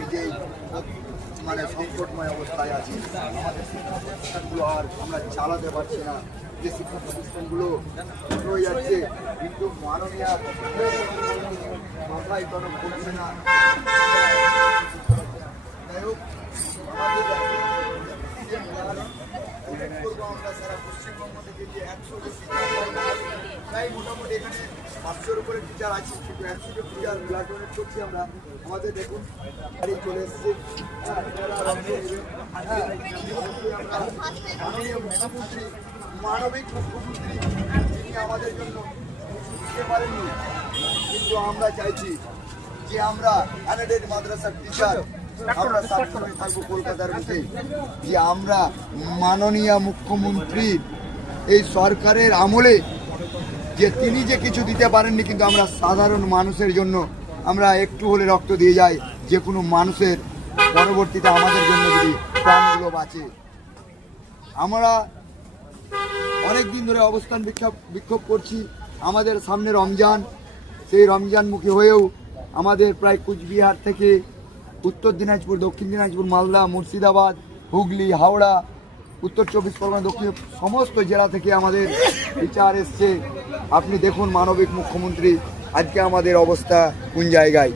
নিজেই মানে সংকটময় অবস্থায় আছি। আমাদের শিক্ষাপ্রতিষ্ঠানগুলো আর আমরা চালাতে পারছি না। যে শিক্ষা প্রতিষ্ঠানগুলো হয়ে যাচ্ছে, কিন্তু মাননীয় মাথায় কোনো করছে না। যাই হোক, আমরা সারা পশ্চিমবঙ্গ থেকে যে 100 প্রায় মোটামুটি এখানে 500-র উপরে টিচার আছে, কিন্তু 100 টিচার ব্লাড ডোনেট করছি আমরা। আমাদের দেখুন গাড়ি চলে এসছে। মানবিক মুখ্যমন্ত্রী তিনি আমাদের জন্য দিতে পারেননি, কিন্তু আমরা চাইছি যে আমরা আনএডেড মাদ্রাসার টিচার আমরা সবসময় থাকবো কলকাতার বুকে, যে আমরা মাননীয় মুখ্যমন্ত্রীর এই সরকারের আমলে যে তিনি যে কিছু দিতে পারেননি, কিন্তু আমরা সাধারণ মানুষের জন্য আমরা একটু হলে রক্ত দিয়ে যাই, যে কোনো মানুষের পরবর্তীতে আমাদের জন্য যদি প্রাণগুলো বাঁচে। আমরা অনেক দিন ধরে অবস্থান বিক্ষোভ করছি। আমাদের সামনে রমজান, সেই রমজানমুখী হয়েও আমাদের প্রায় কুচবিহার থেকে উত্তর দিনাজপুর, দক্ষিণ দিনাজপুর, মালদা, মুর্শিদাবাদ, হুগলি, হাওড়া, উত্তর 24 পরগনা, দক্ষিণ সমস্ত জেলা থেকে আমাদের বিচার এসছে। আপনি দেখুন মানবিক মুখ্যমন্ত্রী আজকে আমাদের অবস্থা কোন জায়গায়।